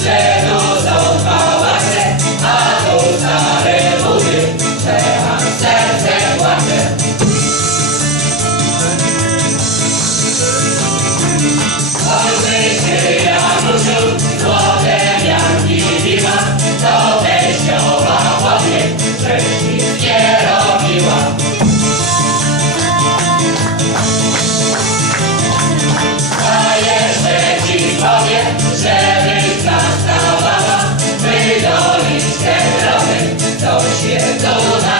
Zero. siento.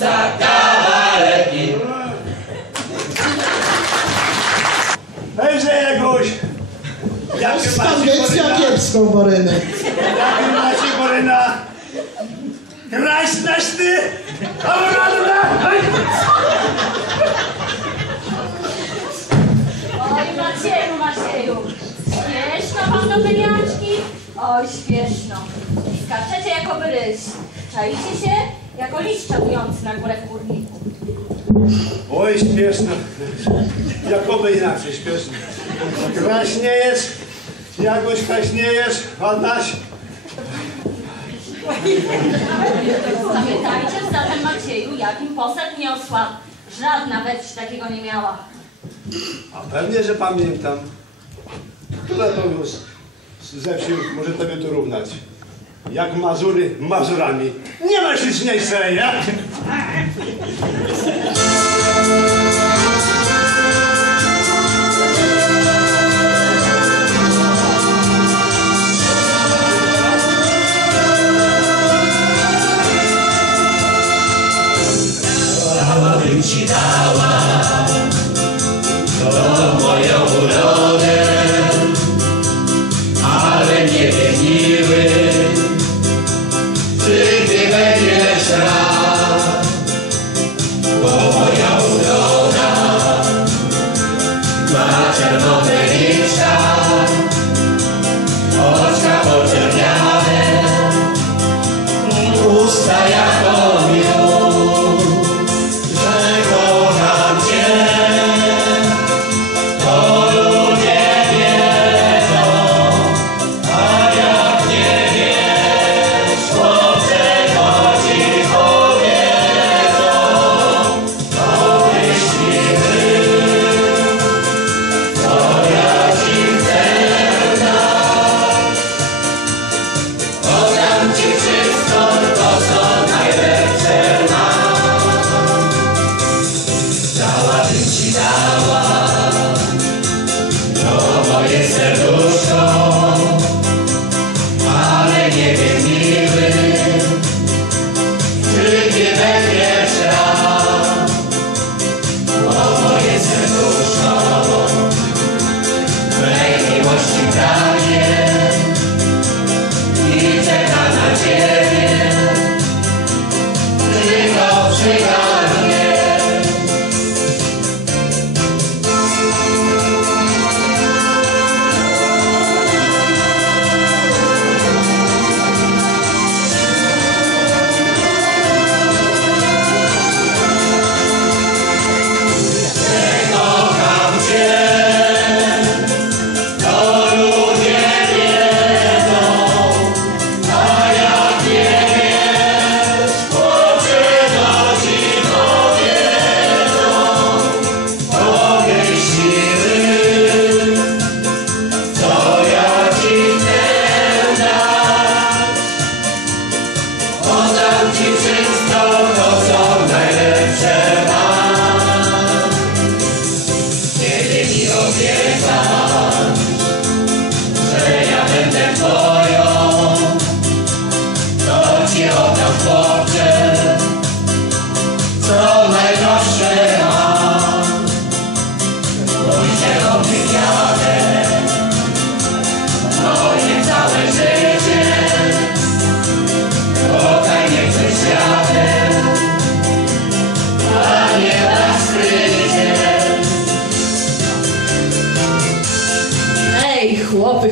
Książąca kawalerki. Hejże Jagoś! Jak Spandecja Boryna? kiepską Borynę. Jak macie Boryna? Kraść na szty! Amradna! Oj, Macieju, Macieju, śpieszno wam do wymianki? Oj, śpieszno. Skaczecie jako ryś. Czaicie się jako liść czarujący na górę w kurniku. Oj, śpieszno. Jakoby inaczej, śpieszno. Kraśniejesz, Jagoś kraśniejesz, Adaś. Zapytajcie zatem Macieju, jakim posad niosła. Żadna we wsi takiego nie miała. A pewnie, że pamiętam. Które to już ze wsi może tobie to równać. Jak Mazury Mazurami. Nie ma śliczniejszej, ja?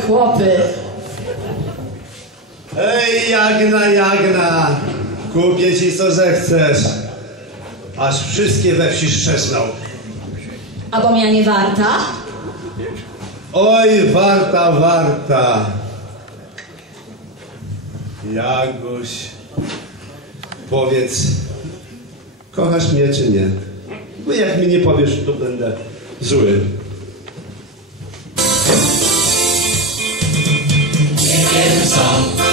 Chłopy. Ej, Jagna, Jagna, kupię ci co zechcesz, aż wszystkie we wsi szczesną. A bo ja nie warta? Oj, warta, warta. Jaguś, powiedz, kochasz mnie czy nie? Bo jak mi nie powiesz, to będę zły. song.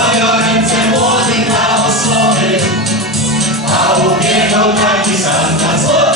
Mają ręce młodych na osłony, a ubiegał taki sam na złoty.